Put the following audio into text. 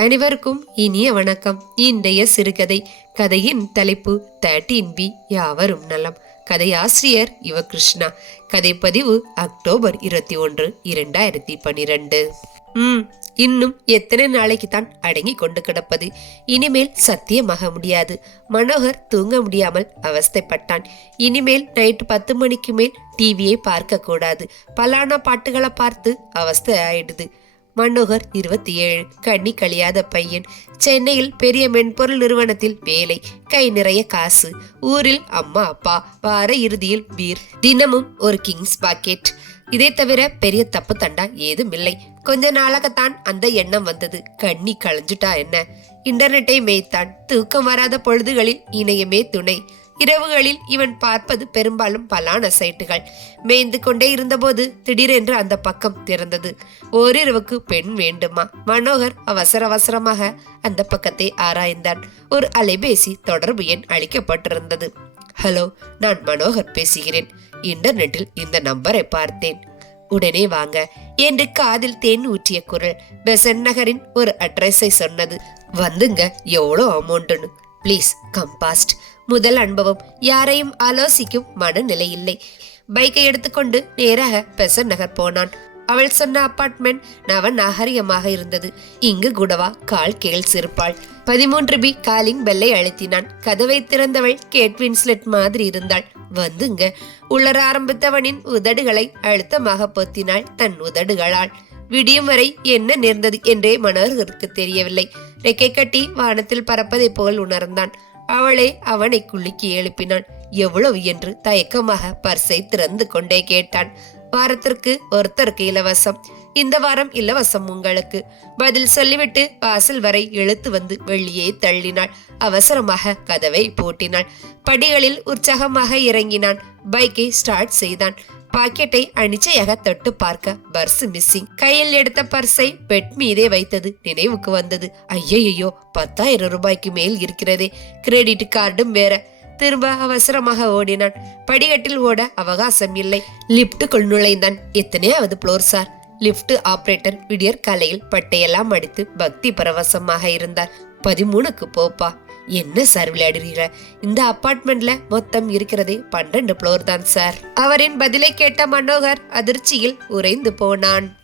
அனைவருக்கும் இனிய வணக்கம். இன்றைய சிறுகதை கதையின் தலைப்பு தேர்ட்டீன் பி யாவரும் நலம். கதையாசிரியர் யுவகிருஷ்ணா கதைப்பதிவு அக்டோபர் இருபத்தி ஒன்று இரண்டாயிரத்தி பனிரெண்டு ம் இன்னும் எத்தனை நாளைக்கு தான் அடங்கி கொண்டு கிடப்பது? இனிமேல் சத்தியமாக முடியாது. மனோகர் தூங்க முடியாமல் அவஸ்தைப்பட்டான். இனிமேல் நைட்டு பத்து மணிக்கு மேல் டிவியை பார்க்க கூடாது. பலான பாட்டுகளை பார்த்து அவஸ்தை ஆயிடுது. மனோகர் இருபத்தி ஏழு கண்ணி கழியாத பையன். சென்னையில் பெரிய மென்பொருள் நிறுவனத்தில் வேலை கை நிறைய காசு. ஊரில் அம்மா அப்பா வார இறுதியில் பீர். தினமும் ஒரு கிங்ஸ் பாக்கெட். இதே தவிர பெரிய தப்பு தண்டா ஏதும் இல்லை. கொஞ்ச நாளாகத்தான் அந்த எண்ணம் வந்தது. கண்ணி களைஞ்சுட்டா என்ன? இன்டர்நெட்டை மேய்த்தான். தூக்கம் வராத பொழுதுகளில் இணையமே துணை. இரவுகளில் இவன் பார்ப்பது பெரும்பாலும் பலான சைட்டுகள். மேய்ந்து கொண்டே இருந்தபோது திடீரென்று அந்த பக்கம் திறந்தது. ஓரிரவுக்கு பெண் வேண்டுமா? மனோகர் அவசர அவசரமாக அந்த பக்கத்தை ஆராய்ந்தான். ஒரு அலைபேசி தொடர்பு எண் அளிக்கப்பட்டிருந்தது. ஹலோ நான் மனோகர் பேசுகிறேன். இன்டர்நெட்டில் இந்த நம்பரை பார்த்தேன். உடனே வாங்க. என்று காதில் தேன் ஊற்றிய குரல். பெசன் நகரின் ஒரு அட்ரஸை சொன்னது. வந்துங்க எவ்வளோ அமௌண்ட்டுன்னு. ப்ளீஸ் கம்பாஸ்ட் முதல் அனுபவம் யாரையும் ஆலோசிக்கும் மனநிலை இல்லை பைக்கை எடுத்துக்கொண்டு நேராக பெசன் நகர் போனான். அவள் சொன்ன அபார்ட்மெண்ட் நவ நாகரிகமாக இருந்தது. இங்கு குடவா கால் கேள் சிரிப்பாள் பதிமூன்று பி காலிங் பெல்லை அழுத்தினான். கதவை திறந்தவள் கேட் வின்ஸ்லெட் மாதிரி இருந்தாள். வந்துங்க. உளர ஆரம்பித்தவனின் உதடுகளை அழுத்தமாக பொத்தினாள் தன் உதடுகளால். விடியும் வரை என்ன நேர்ந்தது என்றே மனோகருக்கு தெரியவில்லை. ரெக்கை கட்டி வானத்தில் பறப்பதைப் போல் உணர்ந்தான். அவளே அவனை குலுக்கி எழுப்பினாள். எவ்வளவு? என்று தயக்கமாக பர்ஸை திறந்து கொண்டே கேட்டான். வாரத்திற்கு ஒருத்தருக்கு இலவசம். இந்த வாரம் இலவசம் உங்களுக்கு. பதில் சொல்லிவிட்டு வாசல் வரை இழுத்து வந்து வெளியே தள்ளினாள். அவசரமாக கதவை பூட்டினாள். படிகளில் உற்சாகமாக இறங்கினான். பைக்கை ஸ்டார்ட் செய்தான். பாக்கெட்டை அனிச்சையாக தொட்டு பார்க்க பர்ஸ் மிஸ்ஸிங் கையில் எடுத்த பர்ஸை பெட் மீதே வைத்தது நினைவுக்கு வந்தது. ஐயையோ பத்தாயிரம் ரூபாய்க்கு மேல் இருக்கிறதே. கிரெடிட் கார்டும் வேற. திரும்ப அவசரமாக ஓடினான். படிக்கட்டில் ஓட அவகாசம் இல்லை. லிப்டுக்குள் நுழைந்தான். எத்தனையாவது புளோர் சார் லிப்ட் ஆபரேட்டர் விடியற் காலையில் பட்டையெல்லாம் அடித்து பக்தி பரவசமாக இருந்தார். பதிமூணுக்கு போப்பா. என்ன சார் விளையாடுறீங்க? இந்த அபார்ட்மெண்ட்ல மொத்தம் இருக்கிறதே பன்னெண்டு ஃப்ளோர் தான் சார். அவரின் பதிலை கேட்ட மனோகர் அதிர்ச்சியில் உறைந்து போனான்.